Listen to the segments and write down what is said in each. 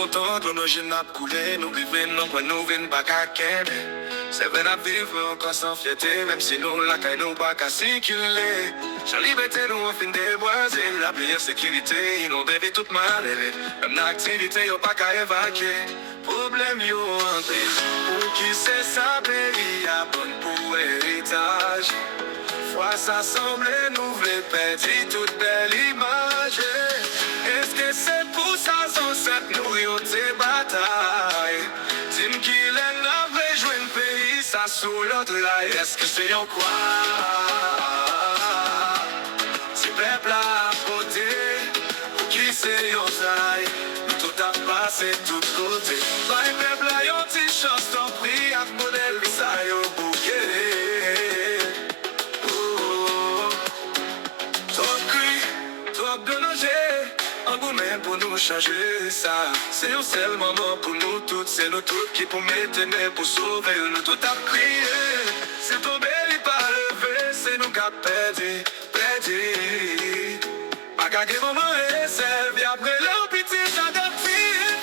longtemps dans nos jeunes à couler, nous vivons, nous vivons pas qu'à Kembe. C'est vrai à vivre encore sans fierté, même si nous la caille nous pas qu'à circuler. Sans liberté, nous on fin déboiser, la meilleure sécurité, nous bébé tout mal élevé. Même l'activité, y'a pas qu'à évacuer. Problème yo en prise, pour qui c'est ça, pays, à bonne pour héritage. Fois ça semble nous voulons perdre toute belle image. Est-ce que c'est pour ça qu'on s'est nous yon te bataille? Dis-moi qu'il est navré, jouer un pays, ça sous l'autre rail. Est-ce que c'est en quoi? Si peuple a voté, pour qui c'est yon taille? Nous tout a passé tout côté. Like peuple a yon ti chance, ton prix, à modèle, ça yon bouquet. Pour nous changer ça, c'est un seul moment pour nous toutes, c'est nous toutes qui pour maintenir, pour sauver, nous tout à prier. C'est tombé, il pas levé, c'est nous qui a perdu, perdu. Pas qu'à que maman et serve, et après leur pitié, j'ai des filles.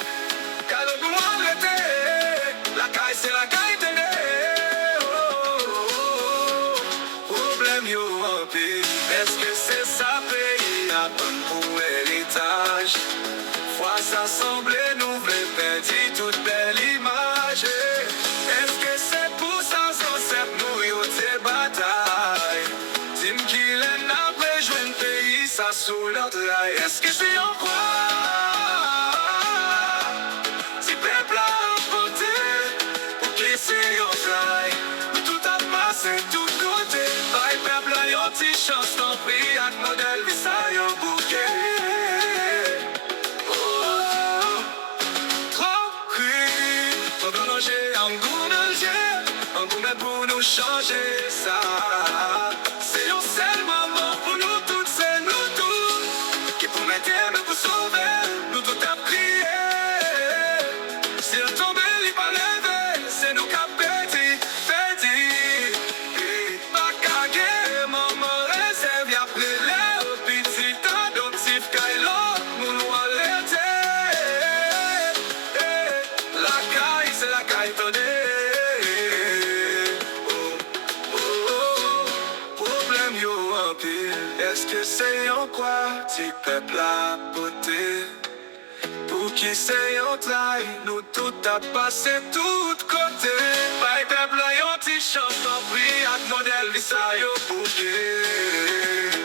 Car le bout arrêté, la caille c'est la caille tenez. Problème yo en pays, est-ce que c'est ça pays à bonne pour héritage? Fois ça semblait nous voulons perdre toute belle image. Est-ce que c'est pour ça qu'on s'est nous yon te bataille? Dis-moi qu'il est navré, jouer un pays, ça sous l'autre rail. Est-ce que c'est en quoi? Si peuple a voté, pour qui c'est yon trail? Tout a passé tout côté. Bye peuple a yon ti chance, ton prix, ak modèle, ça yon bouquet. Un gourmet pour nous changer ça. C'est un seul moment pour nous toutes, c'est nous tous qui pour mettre mais pour sauver, nous tout à prier. Si le tombé, il pas levé, c'est nous qui a pédi, pédi. Pas qu'à guerre, maman réserve, y'a plus l'air, petit adoptif, kailo, mon roi l'été. La caille, c'est la caille tonnée. Est-ce que c'est en quoi si peuple a voté? Pour qui c'est en trail? Nous tout a passé tout côté. Bye peuple a yon ti chance, ton prix, ak modèle, ça yo bouquet.